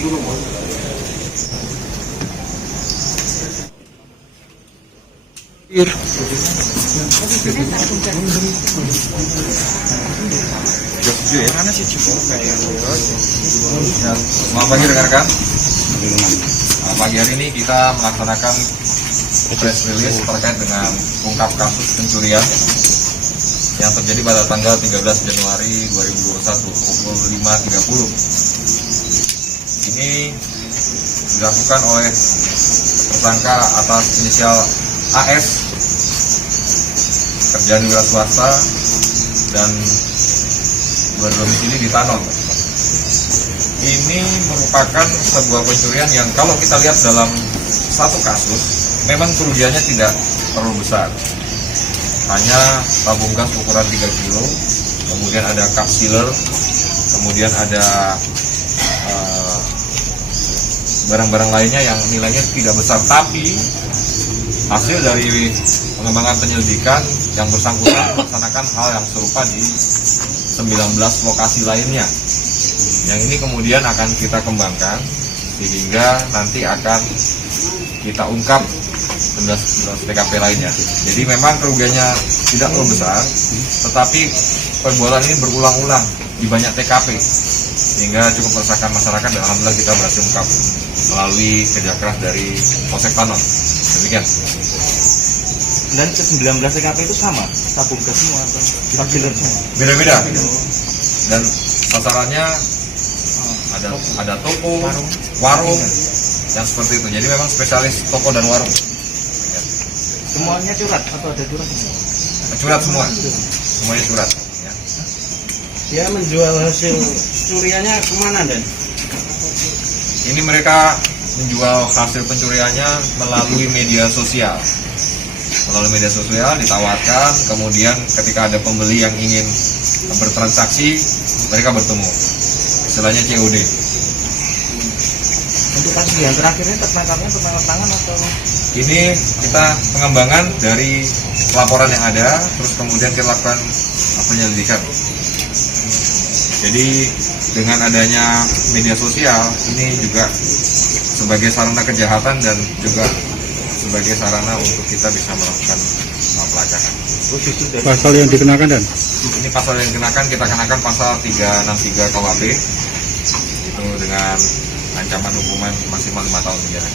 Selamat pagi rekan-rekan. Pagi hari ini kita melaksanakan press release terkait dengan ungkap kasus pencurian yang terjadi pada tanggal 13 Januari 2021 pukul 5.30. Ini dilakukan oleh tersangka atas inisial AS, kerjaan wira swasta dan berdomisili di Tanon. Ini merupakan sebuah pencurian yang kalau kita lihat dalam satu kasus memang kerugiannya tidak terlalu besar, hanya tabung gas ukuran 3 kilo, kemudian ada cup sealer, kemudian ada barang-barang lainnya yang nilainya tidak besar, tapi hasil dari pengembangan penyelidikan yang bersangkutan melaksanakan hal yang serupa di 19 lokasi lainnya. Yang ini kemudian akan kita kembangkan sehingga nanti akan kita ungkap 19 TKP lainnya. Jadi memang kerugiannya tidak terlalu besar, tetapi perbuatan ini berulang-ulang di banyak TKP sehingga cukup meresahkan masyarakat, dan alhamdulillah kita berhasil ungkap melalui kerja keras dari Polsek Tanon. Demikian. Dan ke 19 TKP itu sama, tabung gas semua atau takbiler semua? Beda-beda. Dan sasarannya ada toko, warung yang seperti itu. Jadi memang spesialis toko dan warung. Semuanya curat atau ada curat? Curat semua, semuanya curat. Ya. Dia menjual hasil curiannya kemana, Dan? Ini mereka menjual hasil pencuriannya melalui media sosial. Melalui media sosial ditawarkan, kemudian ketika ada pembeli yang ingin bertransaksi, mereka bertemu. Istilahnya COD. Untuk kasus yang terakhir ini tertangkapnya tertangkap tangan atau? Ini kita pengembangan dari laporan yang ada, terus kemudian kita lakukan penyelidikan. Jadi dengan adanya media sosial ini juga sebagai sarana kejahatan dan juga sebagai sarana untuk kita bisa melakukan pelacakan. Pasal yang dikenakan, Dan? Ini pasal yang dikenakan, kita kenakan pasal 363 KUHP itu dengan ancaman hukuman maksimal 5 tahun penjara.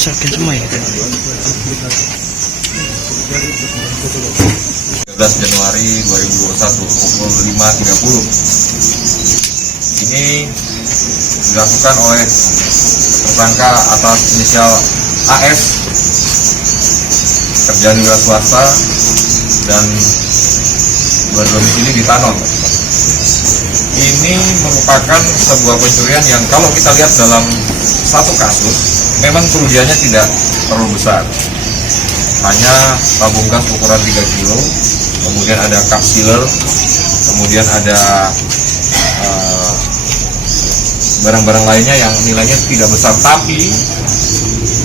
Sakit semua ya? 13 Januari 2021 pukul 5.30. Ini dilakukan oleh tersangka atas inisial AS, kerjaan wira swasta dan berdomisili di Tanon. Ini merupakan sebuah pencurian yang kalau kita lihat dalam satu kasus memang kerugiannya tidak terlalu besar, hanya tabung gas ukuran 3 kilo, kemudian ada cup sealer, kemudian ada barang-barang lainnya yang nilainya tidak besar, tapi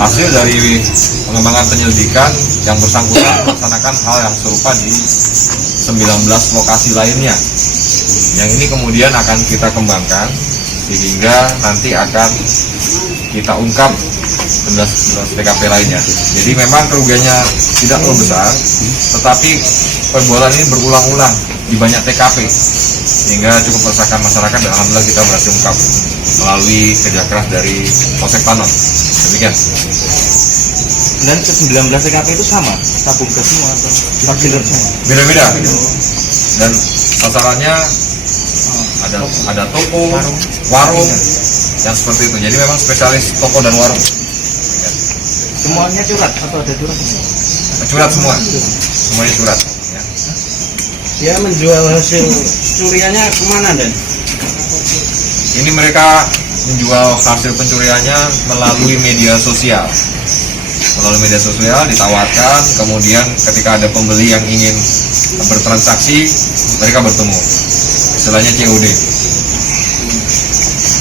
hasil dari pengembangan penyelidikan yang bersangkutan melaksanakan hal yang serupa di 19 lokasi lainnya. Yang ini kemudian akan kita kembangkan sehingga nanti akan kita ungkap 19 TKP lainnya. Jadi memang kerugiannya tidak terlalu besar, tetapi perbuatan ini berulang-ulang di banyak TKP sehingga cukup meresahkan masyarakat, dan alhamdulillah kita berhasil ungkap melalui kerja keras dari Polsek Tanon. Demikian. Dan ke 19 TKP itu sama, tabung gas semua atau takbiler semua? Beda-beda. Dan sasarannya ada toko, warung yang seperti itu. Jadi memang spesialis toko dan warung. Semuanya curat atau ada curat semua? Curat semua, semuanya curat. Ya. Dia menjual hasil curiannya kemana, Dan? Ini mereka menjual hasil pencuriannya melalui media sosial. Melalui media sosial ditawarkan, kemudian ketika ada pembeli yang ingin bertransaksi, mereka bertemu. Istilahnya COD.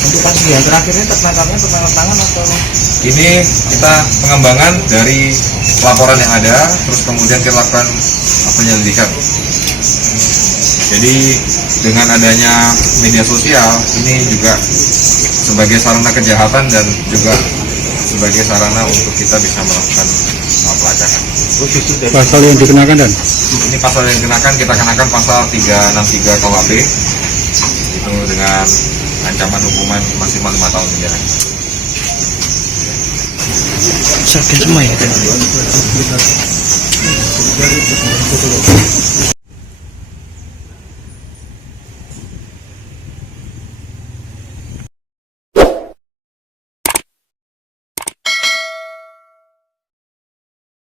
Untuk kasus yang terakhir ini tertangkapnya tertangkap tangan atau? Ini kita pengembangan dari laporan yang ada, terus kemudian kita lakukan penyelidikan. Jadi dengan adanya media sosial ini juga sebagai sarana kejahatan dan juga sebagai sarana untuk kita bisa melakukan pelacakan. Oh, justru dari Pasal yang dikenakan dan Ini pasal yang dikenakan, kita kenakan pasal 363 KUHP itu dengan ancaman hukuman maksimal 5 tahun penjara. Sakit semua ya.